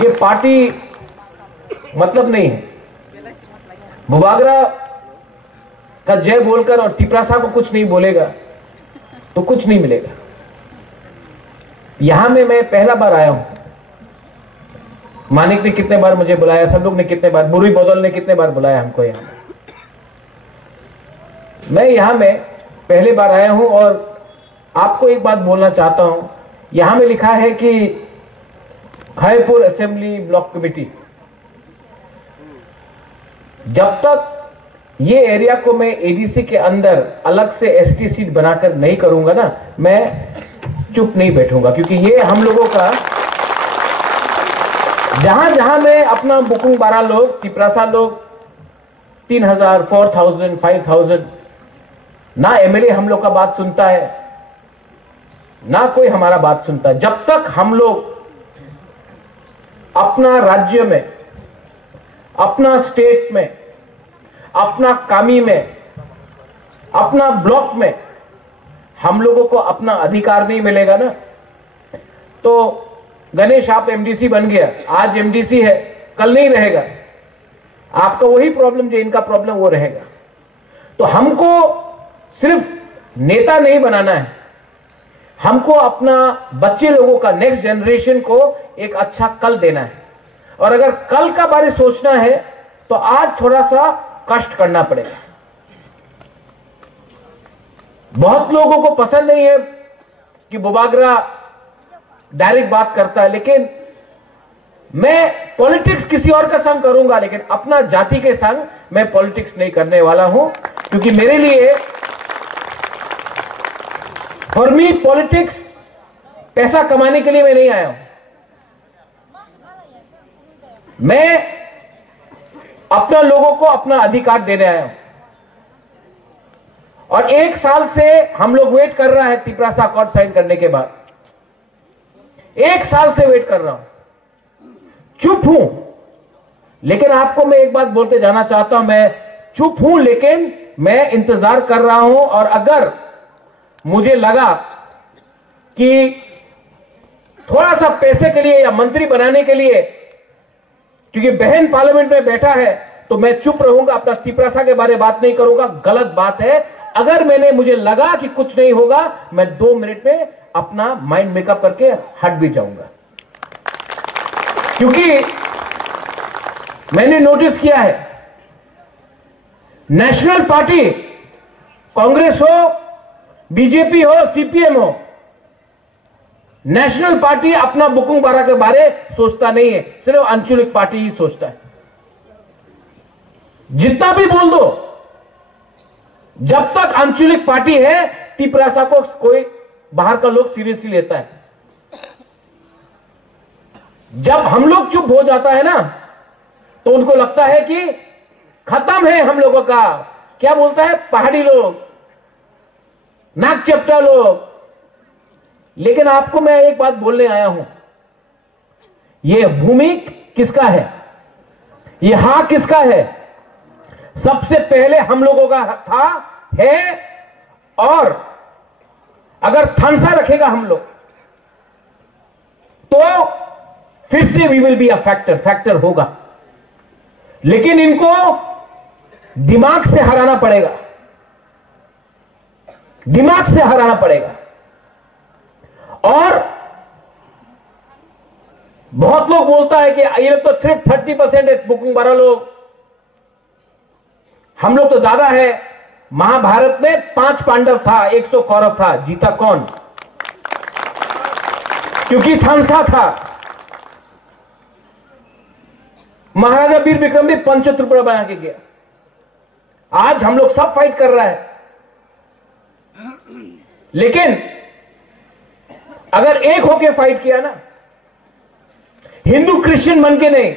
ये पार्टी मतलब नहीं है। बुबागरा का जय बोलकर और टिपरासा को कुछ नहीं बोलेगा तो कुछ नहीं मिलेगा। यहां में मैं पहला बार आया हूं। मानिक ने कितने बार मुझे बुलाया, सब लोग ने कितने बार, बुरी बदल ने कितने बार बुलाया हमको यहां। मैं यहां में पहले बार आया हूं और आपको एक बात बोलना चाहता हूं। यहां में लिखा है कि खैरपुर असेंबली ब्लॉक कमेटी, जब तक ये एरिया को मैं एडीसी के अंदर अलग से एसटी सीट बनाकर नहीं करूंगा ना, मैं चुप नहीं बैठूंगा। क्योंकि ये हम लोगों का, जहां जहां मैं अपना बुकुंग 12 लोग, टिपरासा लोग 3000, 4000, 5000, ना एमएलए हम लोग का बात सुनता है, ना कोई हमारा बात सुनता है। जब तक हम लोग अपना राज्य में, अपना स्टेट में, अपना कामी में, अपना ब्लॉक में हम लोगों को अपना अधिकार नहीं मिलेगा ना, तो गणेश आप एमडीसी बन गया, आज एमडीसी है, कल नहीं रहेगा। आपका वही प्रॉब्लम जो इनका प्रॉब्लम वो रहेगा। तो हमको सिर्फ नेता नहीं बनाना है, हमको अपना बच्चे लोगों का, नेक्स्ट जनरेशन को एक अच्छा कल देना है। और अगर कल का बारे सोचना है तो आज थोड़ा सा कष्ट करना पड़ेगा। बहुत लोगों को पसंद नहीं है कि बुबागरा डायरेक्ट बात करता है, लेकिन मैं पॉलिटिक्स किसी और का संग करूंगा, लेकिन अपना जाति के संग मैं पॉलिटिक्स नहीं करने वाला हूं। क्योंकि मेरे लिए, फॉर मी पॉलिटिक्स पैसा कमाने के लिए मैं नहीं आया हूं। मैं अपना लोगों को अपना अधिकार देने आया हूं। और 1 साल से हम लोग वेट कर रहा है टिपरासा अकॉर्ड साइन करने के बाद। 1 साल से वेट कर रहा हूं, चुप हूं। लेकिन आपको मैं एक बात बोलते जाना चाहता हूं, मैं चुप हूं लेकिन मैं इंतजार कर रहा हूं। और अगर मुझे लगा कि थोड़ा सा पैसे के लिए या मंत्री बनाने के लिए, क्योंकि बहन पार्लियामेंट में बैठा है, तो मैं चुप रहूंगा, अपना टिपरासा के बारे में बात नहीं करूंगा। गलत बात है। अगर मुझे लगा कि कुछ नहीं होगा, मैं 2 मिनट में अपना माइंड मेकअप करके हट भी जाऊंगा। क्योंकि मैंने नोटिस किया है, नेशनल पार्टी, कांग्रेस हो, बीजेपी हो, सीपीएम हो, नेशनल पार्टी अपना बुकुंग 12 के बारे सोचता नहीं है, सिर्फ आंचलिक पार्टी ही सोचता है। जितना भी बोल दो, जब तक आंचलिक पार्टी है, टिपरासा को कोई बाहर का लोग सीरियसली लेता है। जब हम लोग चुप हो जाता है ना, तो उनको लगता है कि खत्म है हम लोगों का। क्या बोलता है, पहाड़ी लोग, नाक चपटा लोग। लेकिन आपको मैं एक बात बोलने आया हूं, यह भूमि किसका है, यह हाथ किसका है? सबसे पहले हम लोगों का था, है। और अगर थनसा रखेगा हम लोग, तो फिर से we will be a factor होगा। लेकिन इनको दिमाग से हराना पड़ेगा, दिमाग से हराना पड़ेगा। और बहुत लोग बोलता है कि ये लोग तो सिर्फ 30% है, बुकिंग 12 लोग, हम लोग तो ज्यादा है। महाभारत में 5 पांडव था, 100 कौरव था, जीता कौन? क्योंकि थनसा था। महाराजा वीर विक्रम भी पंचत्रिपुरा बना के गया। आज हम लोग सब फाइट कर रहा है, लेकिन अगर एक होके फाइट किया ना, हिंदू क्रिश्चियन बन के नहीं,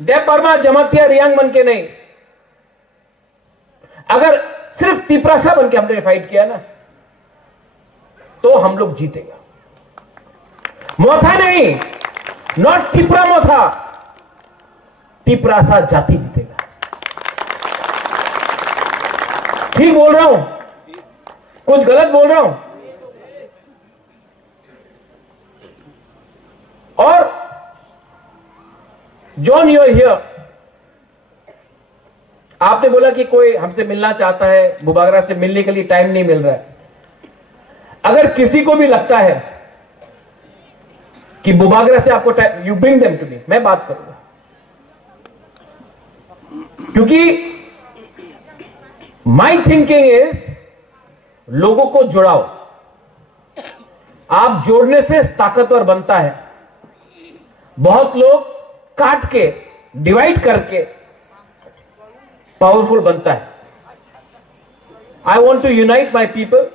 देव बर्मा जमातिया रियांग बन के नहीं, अगर सिर्फ टिपरासा बन के हमने फाइट किया ना, तो हम लोग जीतेगा। मोथा नहीं, नॉट टिपरा मोथा, टिपरासा जाति जीतेगा। ठीक बोल रहा हूं? कुछ गलत बोल रहा हूं? John, you are here. आपने बोला कि कोई हमसे मिलना चाहता है, बुबागरा से मिलने के लिए टाइम नहीं मिल रहा है। अगर किसी को भी लगता है कि बुबागरा से आपको time, you bring them to me, मैं बात करूंगा। क्योंकि माई थिंकिंग इज लोगों को जुड़ाओ। आप जोड़ने से ताकतवर बनता है। बहुत लोग काट के, डिवाइड करके पावरफुल बनता है। I want to unite my people.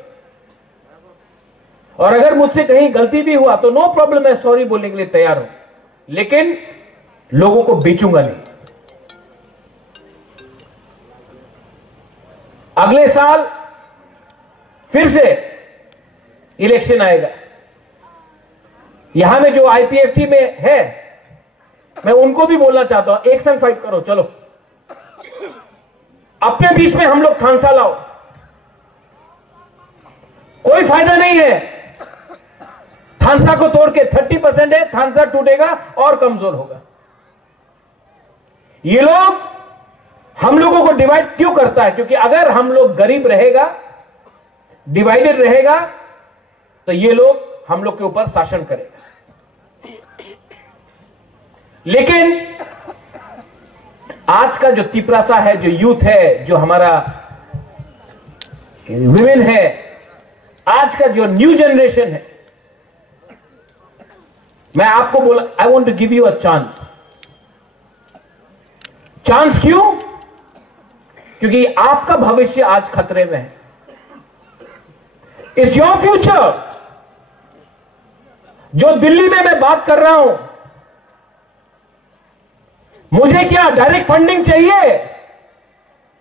और अगर मुझसे कहीं गलती भी हुआ तो नो प्रॉब्लम, मैं सॉरी बोलने के लिए तैयार हूं, लेकिन लोगों को बेचूंगा नहीं। अगले साल फिर से इलेक्शन आएगा। यहां में जो आईपीएफटी में है, मैं उनको भी बोलना चाहता हूं, एक संग फाइट करो। चलो अपने बीच में हम लोग थानसा लाओ। कोई फायदा नहीं है थानसा को तोड़ के। 30% है, थानसा टूटेगा और कमजोर होगा। ये लोग हम लोगों को डिवाइड क्यों करता है? क्योंकि अगर हम लोग गरीब रहेगा, डिवाइडेड रहेगा, तो ये लोग हम लोग के ऊपर शासन करेगा। लेकिन आज का जो तिपरासा है, जो यूथ है, जो हमारा विमेन है, आज का जो न्यू जनरेशन है, मैं आपको बोला, I want to give you a chance. Chance क्यों? क्योंकि आपका भविष्य आज खतरे में है। It's your future. जो दिल्ली में मैं बात कर रहा हूं, मुझे क्या डायरेक्ट फंडिंग चाहिए?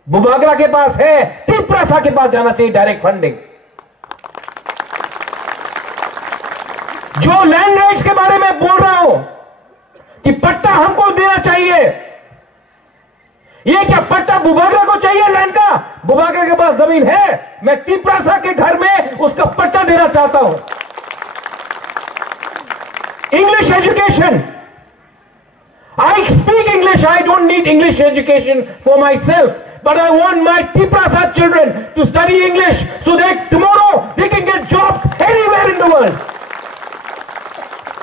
बुबागरा के पास है, तिपरासा के पास जाना चाहिए डायरेक्ट फंडिंग। जो लैंड राइट्स के बारे में बोल रहा हूं कि पट्टा हमको देना चाहिए, ये क्या पट्टा बुबागरा को चाहिए लैंड का? बुबागरा के पास जमीन है, मैं तिपरासा के घर में उसका पट्टा देना चाहता हूं। English education, I speak English. I don't need English education for myself, but I want my Tiprasa children to study English so that tomorrow they can get jobs anywhere in the world.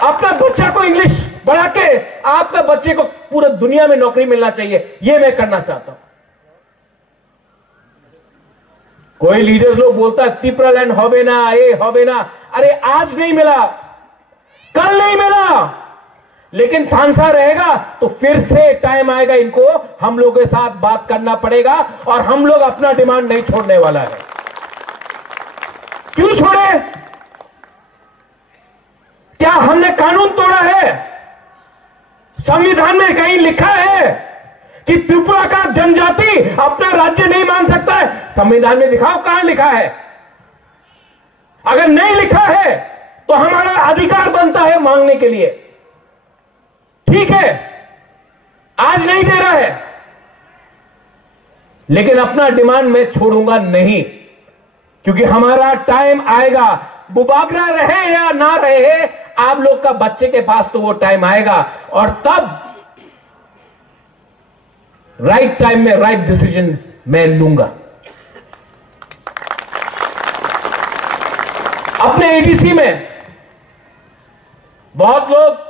अपना बच्चा को English बढ़ा के आपका बच्चे को पूरे दुनिया में नौकरी मिलना चाहिए, यह मैं करना चाहता हूं। कोई लीडर लोग बोलता है तिपरा लैंड होबे ना, ये होबे ना। अरे आज नहीं मिला, कल नहीं मिला, लेकिन थानसा रहेगा तो फिर से टाइम आएगा, इनको हम लोग के साथ बात करना पड़ेगा और हम लोग अपना डिमांड नहीं छोड़ने वाला है। क्यों छोड़े? क्या हमने कानून तोड़ा है? संविधान में कहीं लिखा है कि त्रिपुरा का जनजाति अपना राज्य नहीं मान सकता है? संविधान में दिखाओ कहां लिखा है। अगर नहीं लिखा है तो हमारा अधिकार बनता है मांगने के लिए। ठीक है, आज नहीं दे रहा है, लेकिन अपना डिमांड मैं छोड़ूंगा नहीं, क्योंकि हमारा टाइम आएगा। बुबागरा रहे या ना रहे, आप लोग का बच्चे के पास तो वो टाइम आएगा, और तब राइट टाइम में राइट डिसीजन मैं लूंगा। अपने एडीसी में बहुत लोग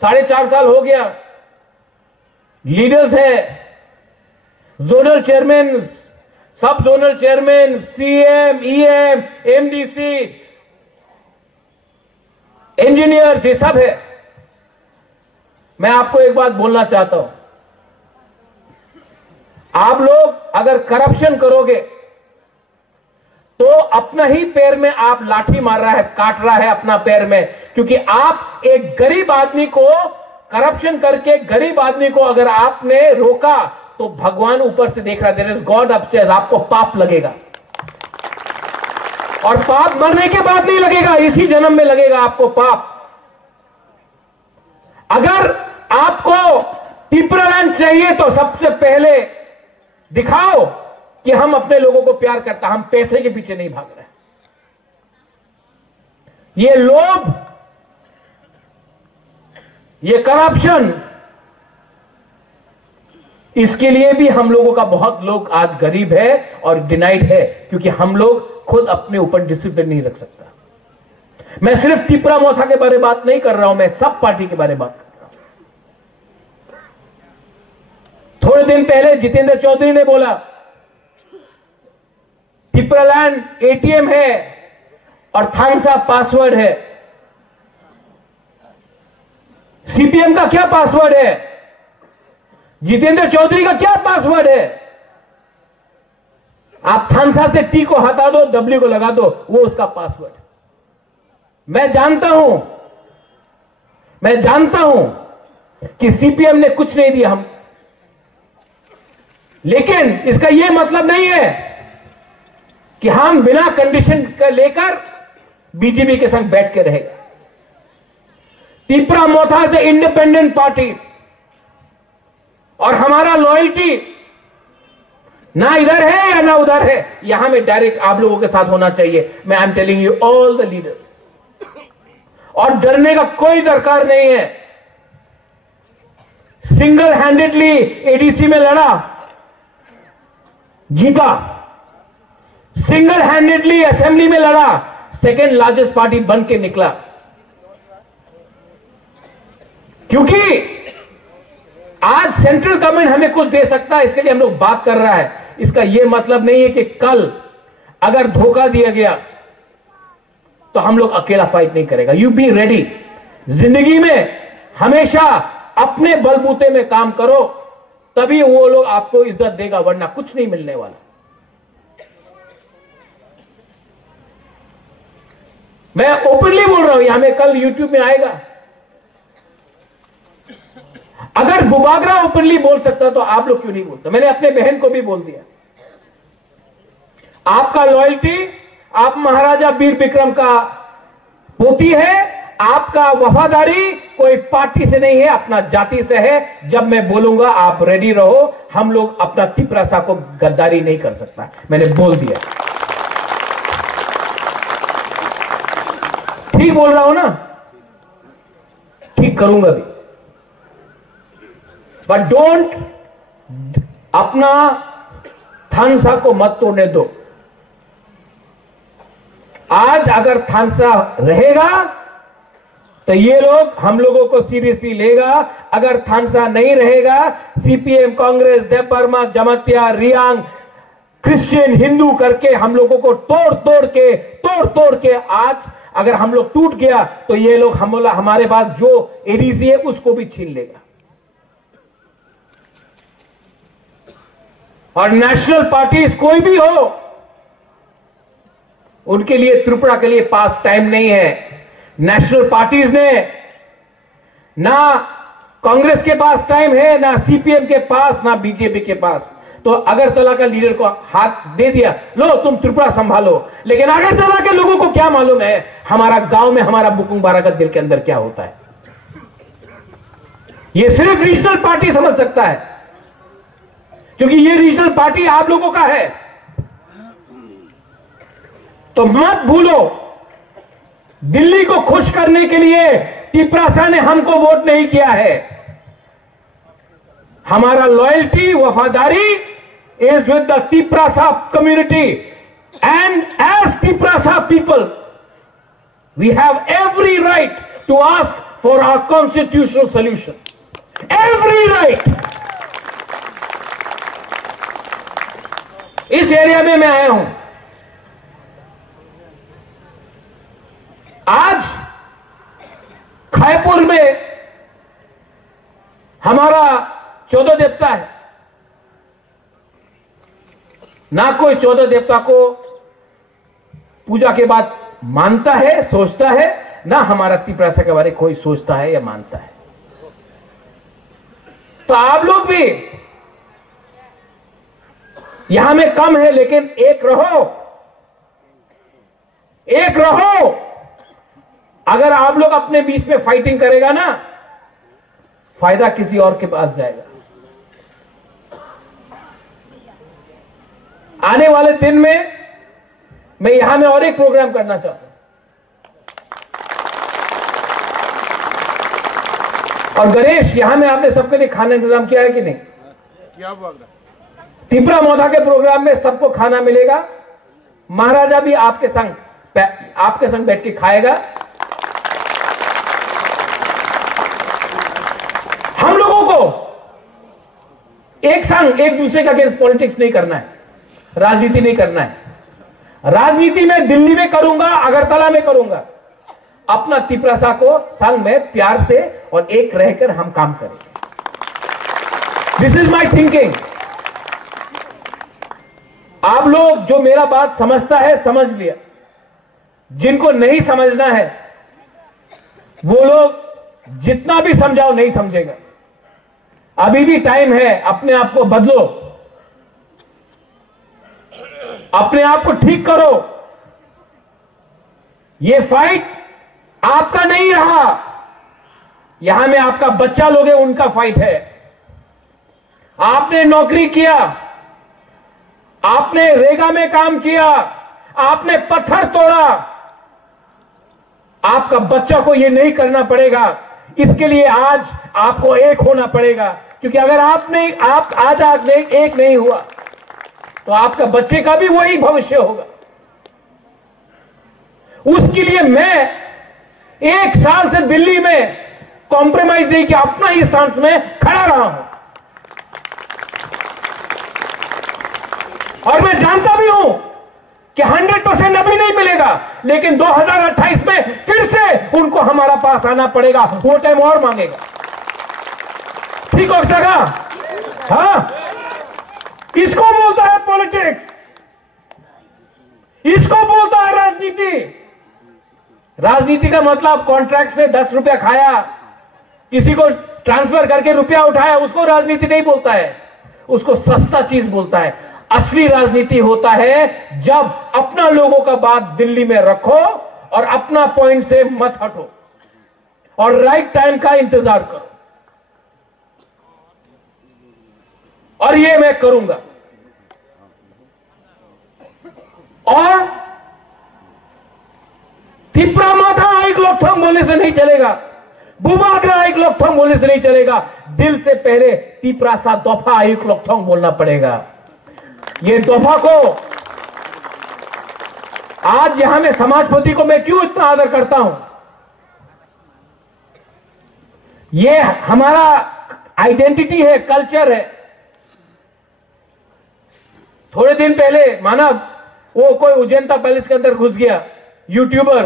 4.5 साल हो गया लीडर्स है, जोनल चेयरमैन, सब zonal chairman, CM, EM, MDC, engineer, ये सब है। मैं आपको एक बात बोलना चाहता हूं, आप लोग अगर करप्शन करोगे तो अपना ही पैर में आप लाठी मार रहा है, काट रहा है अपना पैर में, क्योंकि आप एक गरीब आदमी को करप्शन करके, गरीब आदमी को अगर आपने रोका तो भगवान ऊपर से देख रहा है, देयर इज गॉड अपस्टेयर्स, आपको पाप लगेगा। और पाप मरने के बाद नहीं लगेगा, इसी जन्म में लगेगा आपको पाप। अगर आपको तिपरा लैंड चाहिए तो सबसे पहले दिखाओ कि हम अपने लोगों को प्यार करता, हम पैसे के पीछे नहीं भाग रहे। ये लोभ, ये करप्शन, इसके लिए भी हम लोगों का बहुत लोग आज गरीब है और डिनाइड है, क्योंकि हम लोग खुद अपने ऊपर डिसिप्लिन नहीं रख सकता। मैं सिर्फ तिपरा मोथा के बारे में बात नहीं कर रहा हूं, मैं सब पार्टी के बारे में बात कर रहा हूं। थोड़े दिन पहले जितेंद्र चौधरी ने बोला तिपरालैंड एटीएम है और थानसा पासवर्ड है। सीपीएम का क्या पासवर्ड है? जितेंद्र चौधरी का क्या पासवर्ड है? आप थानसा से टी को हटा दो, डब्ल्यू को लगा दो, वो उसका पासवर्ड। मैं जानता हूं कि सीपीएम ने कुछ नहीं दिया हम, लेकिन इसका यह मतलब नहीं है कि हम बिना कंडीशन का लेकर बीजेपी के संग बैठ के रहेगा। तिपरा मोथा से इंडिपेंडेंट पार्टी और हमारा लॉयल्टी ना इधर है या ना उधर है, यहां में डायरेक्ट आप लोगों के साथ होना चाहिए। मैं I am telling you all the leaders, और डरने का कोई दरकार नहीं है। सिंगल हैंडेडली एडीसी में लड़ा, जीता। सिंगल हैंडेडली असेंबली में लड़ा, सेकेंड लार्जेस्ट पार्टी बन के निकला। क्योंकि आज सेंट्रल गवर्नमेंट हमें कुछ दे सकता है, इसके लिए हम लोग बात कर रहा है। इसका यह मतलब नहीं है कि कल अगर धोखा दिया गया तो हम लोग अकेला फाइट नहीं करेगा। You be ready. जिंदगी में हमेशा अपने बलबूते में काम करो, तभी वो लोग आपको इज्जत देगा, वरना कुछ नहीं मिलने वाला। मैं ओपनली बोल रहा हूं, यहां में कल यूट्यूब में आएगा। अगर बुबागरा ओपनली बोल सकता तो आप लोग क्यों नहीं बोलते? मैंने अपने बहन को भी बोल दिया, आपका लॉयल्टी, आप महाराजा वीर विक्रम का पोती है, आपका वफादारी कोई पार्टी से नहीं है, अपना जाति से है। जब मैं बोलूंगा आप रेडी रहो। हम लोग अपना तिपरासा को गद्दारी नहीं कर सकता, मैंने बोल दिया। ठीक बोल रहा हूं ना? ठीक करूंगा भी, बट डोंट अपना थानसा को मत तोड़ने दो। आज अगर थानसा रहेगा तो ये लोग हम लोगों को सीरियसली लेगा। अगर थानसा नहीं रहेगा, सीपीएम, कांग्रेस, देवबर्मा, जमातिया, रियांग, क्रिश्चियन, हिंदू करके हम लोगों को तोड़ तोड़ के आज अगर हम लोग टूट गया तो ये लोग हमारे पास जो एडीसी है उसको भी छीन लेगा। और नेशनल पार्टीज कोई भी हो, उनके लिए त्रिपुरा के लिए पास टाइम नहीं है। नेशनल पार्टीज ने ना कांग्रेस के पास टाइम है, ना सीपीएम के पास, ना बीजेपी के पास। तो अगरतला का लीडर को हाथ दे दिया, लो तुम त्रिपुरा संभालो। लेकिन अगरतला के लोगों को क्या मालूम है हमारा गांव में, हमारा बुकुंग बारागत दिल के अंदर क्या होता है। ये सिर्फ रीजनल पार्टी समझ सकता है, क्योंकि ये रीजनल पार्टी आप लोगों का है। तो मत भूलो, दिल्ली को खुश करने के लिए तिपरासा ने हमको वोट नहीं किया है। हमारा लॉयल्टी, वफादारी is with the Tiprasa community, and as Tiprasa people we have every right to ask for our constitutional solution. Every right. इस एरिया में मैं आया हूं। आज खायपुर में हमारा 14 देवता है। ना कोई 14 देवता को पूजा के बाद मानता है, सोचता है, ना हमारा तिपरासा के बारे में कोई सोचता है या मानता है। तो आप लोग भी यहां में कम है, लेकिन एक रहो, एक रहो। अगर आप लोग अपने बीच में फाइटिंग करेगा ना, फायदा किसी और के पास जाएगा। आने वाले दिन में मैं यहां में और एक प्रोग्राम करना चाहता हूं। और गणेश, यहां में आपने सबके लिए खाना इंतजाम किया है कि नहीं? तिपरा मोधा के प्रोग्राम में सबको खाना मिलेगा। महाराजा भी आपके संग बैठ के खाएगा। हम लोगों को एक संग एक दूसरे का अगेंस्ट पॉलिटिक्स नहीं करना है, राजनीति नहीं करना है। राजनीति में दिल्ली में करूंगा, अगरतला में करूंगा, अपना तिपरासा को संग में प्यार से और एक रहकर हम काम करेंगे। This is my thinking. आप लोग जो मेरा बात समझता है समझ लिया, जिनको नहीं समझना है वो लोग जितना भी समझाओ नहीं समझेगा। अभी भी टाइम है, अपने आप को बदलो, अपने आप को ठीक करो। ये फाइट आपका नहीं रहा, यहां में आपका बच्चा लोग है, उनका फाइट है। आपने नौकरी किया, आपने रेगा में काम किया, आपने पत्थर तोड़ा, आपका बच्चा को यह नहीं करना पड़ेगा। इसके लिए आज आपको एक होना पड़ेगा, क्योंकि अगर आप आज एक नहीं हुआ तो आपका बच्चे का भी वही भविष्य होगा। उसके लिए मैं एक साल से दिल्ली में कॉम्प्रोमाइज नहीं किया, अपना ही स्टांस में खड़ा रहा हूं। और मैं जानता भी हूं कि 100% अभी नहीं मिलेगा, लेकिन 2028 में फिर से उनको हमारा पास आना पड़ेगा, वो टाइम और मांगेगा। ठीक हो सका? हाँ, इसको बोलता है पॉलिटिक्स, इसको बोलता है राजनीति। राजनीति का मतलब कॉन्ट्रैक्ट से 10 रुपया खाया, किसी को ट्रांसफर करके रुपया उठाया, उसको राजनीति नहीं बोलता है, उसको सस्ता चीज बोलता है। असली राजनीति होता है जब अपना लोगों का बात दिल्ली में रखो और अपना पॉइंट से मत हटो और राइट टाइम का इंतजार करो, और ये मैं करूंगा। और तिपरा माथा एक लोकथम बोलने से नहीं चलेगा, बुबाग्रा एक लोकथम बोलने से नहीं चलेगा। दिल से पहले तिपरासा दोफा एक लोकथम बोलना पड़ेगा। ये दोफा को आज यहां में समाजपति को मैं क्यों इतना आदर करता हूं, ये हमारा आइडेंटिटी है, कल्चर है। थोड़े दिन पहले माना वो कोई उजैनता पैलेस के अंदर घुस गया, यूट्यूबर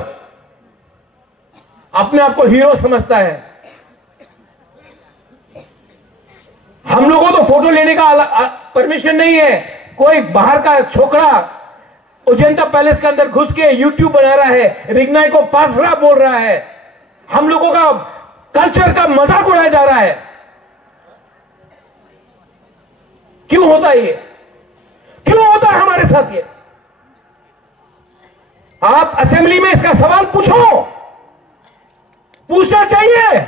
अपने आप को हीरो समझता है। हम लोगों तो फोटो लेने का परमिशन नहीं है। कोई बाहर का छोकरा उजैनता पैलेस के अंदर घुस के यूट्यूब बना रहा है, रिग्नाई को पासरा बोल रहा है, हम लोगों का कल्चर का मजाक उड़ाया जा रहा है। क्यों होता है ये? क्यों होता है हमारे साथ ये? आप असेंबली में इसका सवाल पूछो, पूछना चाहिए।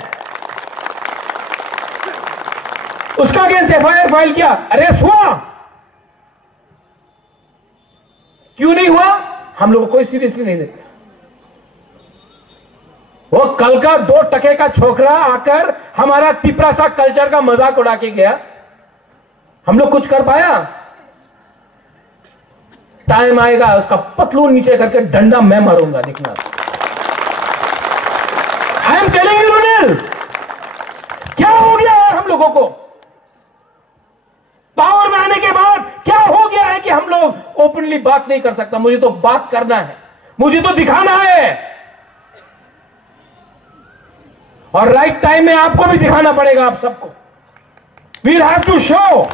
उसका अगेंस्ट एफआईआर फाइल किया, अरेस्ट हुआ, क्यों नहीं हुआ? हम लोग कोई सीरियसली नहीं लेते। वो कल का 2 टके का छोकरा आकर हमारा तिपरासा कल्चर का मजाक उड़ा के गया, हम लोग कुछ कर पाया? टाइम आएगा उसका पतलून नीचे करके डंडा मैं मारूंगा, देखना। आई एम टेलिंग यू रुनिल, क्या हो गया है हम लोगों को? पावर में आने के बाद क्या हो गया है कि हम लोग ओपनली बात नहीं कर सकता? मुझे तो बात करना है, मुझे तो दिखाना है, और राइट टाइम में आपको भी दिखाना पड़ेगा। आप सबको वील हैव टू शो।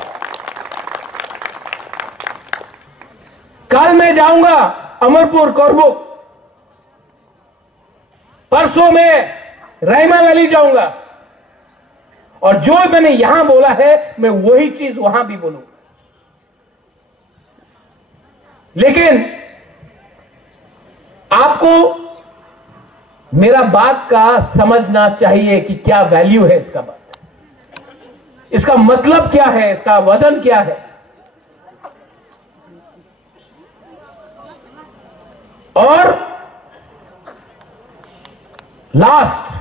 कल मैं जाऊंगा अमरपुर, कोरबो, परसों में रहीमा वैली जाऊंगा, और जो मैंने यहां बोला है मैं वही चीज वहां भी बोलूंगा। लेकिन आपको मेरा बात का समझना चाहिए कि क्या वैल्यू है इसका, बात, इसका मतलब क्या है, इसका वजन क्या है। और last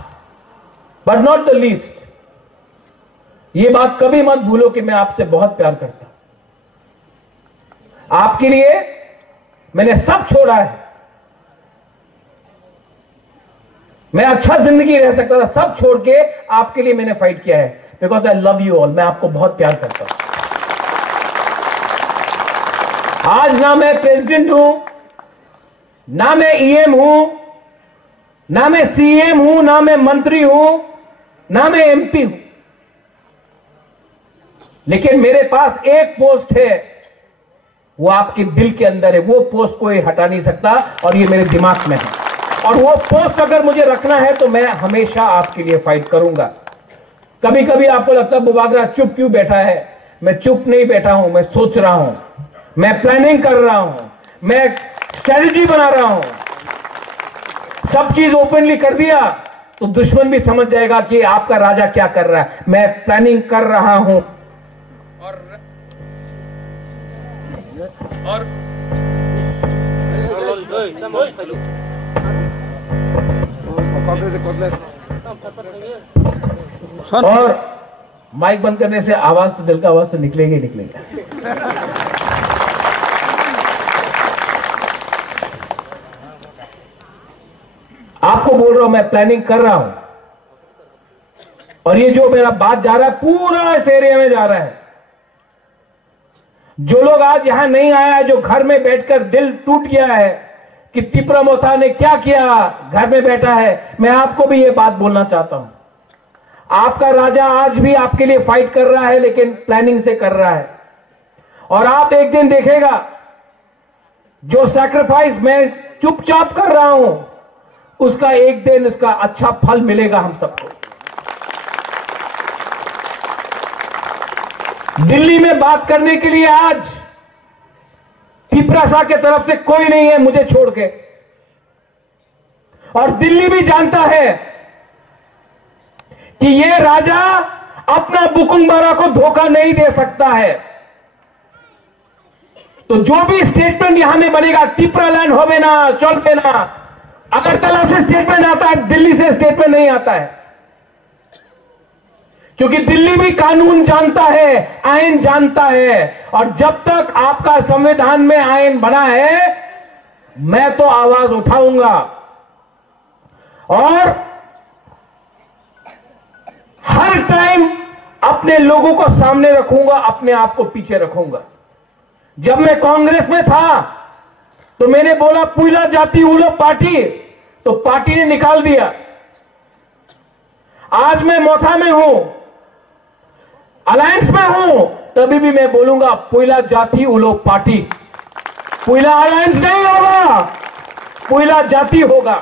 but not the least, ये बात कभी मत भूलो कि मैं आपसे बहुत प्यार करता हूं। आपके लिए मैंने सब छोड़ा है। मैं अच्छा जिंदगी रह सकता था, सब छोड़ के आपके लिए मैंने फाइट किया है। Because I love you all. मैं आपको बहुत प्यार करता हूं। आज ना मैं प्रेसिडेंट हूं, ना मैं ईएम हूं, ना मैं सीएम हूं, ना मैं मंत्री हूं, ना मैं एमपी हूं, लेकिन मेरे पास एक पोस्ट है, वो आपके दिल के अंदर है। वो पोस्ट कोई हटा नहीं सकता और ये मेरे दिमाग में है। और वो पोस्ट अगर मुझे रखना है तो मैं हमेशा आपके लिए फाइट करूंगा। कभी कभी आपको लगता है बुबागरा चुप क्यों बैठा है? मैं चुप नहीं बैठा हूं, मैं सोच रहा हूं, मैं प्लानिंग कर रहा हूं, मैं स्ट्रेटजी बना रहा हूं। सब चीज ओपनली कर दिया तो दुश्मन भी समझ जाएगा कि आपका राजा क्या कर रहा है। मैं प्लानिंग कर रहा हूं और माइक बंद करने से आवाज तो दिल का आवाज तो निकलेगी निकलेगा। आपको बोल रहा हूं मैं प्लानिंग कर रहा हूं और ये जो मेरा बात जा रहा है पूरा इस एरिया में जा रहा है। जो लोग आज यहां नहीं आया है, जो घर में बैठकर दिल टूट गया है कि तिपरा मोथा ने क्या किया, घर में बैठा है, मैं आपको भी ये बात बोलना चाहता हूं। आपका राजा आज भी आपके लिए फाइट कर रहा है, लेकिन प्लानिंग से कर रहा है। और आप एक दिन देखेगा जो सैक्रिफाइस मैं चुपचाप कर रहा हूं, उसका एक दिन उसका अच्छा फल मिलेगा हम सबको। दिल्ली में बात करने के लिए आज तिपरासा के तरफ से कोई नहीं है मुझे छोड़ के। और दिल्ली भी जानता है कि ये राजा अपना बुकुंबारा को धोखा नहीं दे सकता है। तो जो भी स्टेटमेंट यहां में बनेगा, तिपरा लैंड होवे ना, चल पे ना, अगरतला से स्टेटमेंट आता है, दिल्ली से स्टेटमेंट नहीं आता है। क्योंकि दिल्ली भी कानून जानता है, आईन जानता है। और जब तक आपका संविधान में आईन बना है, मैं तो आवाज उठाऊंगा और हर टाइम अपने लोगों को सामने रखूंगा, अपने आप को पीछे रखूंगा। जब मैं कांग्रेस में था तो मैंने बोला पुइला जाति उलो पार्टी, तो पार्टी ने निकाल दिया। आज मैं मोथा में हूं, अलायंस में हूं, तभी भी मैं बोलूंगा पुइला जाति उलो पार्टी। पुइला अलायंस नहीं होगा, पुइला जाति होगा।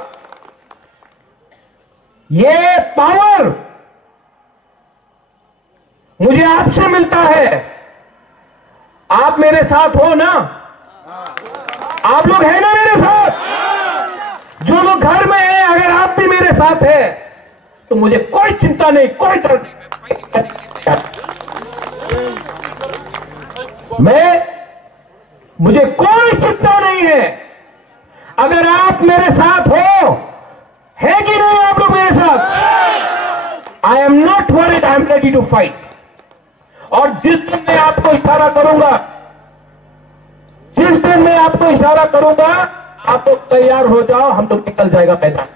ये पावर मुझे आपसे मिलता है। आप मेरे साथ हो ना? आप लोग हैं ना मेरे साथ? जो लोग घर में हैं, अगर आप भी मेरे साथ हैं तो मुझे कोई चिंता नहीं, कोई डर नहीं। मुझे कोई चिंता नहीं है। अगर आप मेरे साथ हो, है कि नहीं आप लोग मेरे साथ? I am not worried, I am ready to fight. और जिस दिन मैं आपको इशारा करूंगा, जिस दिन मैं आपको इशारा करूंगा, आप लोग तैयार हो जाओ, हम लोग निकल जाएगा मैदान।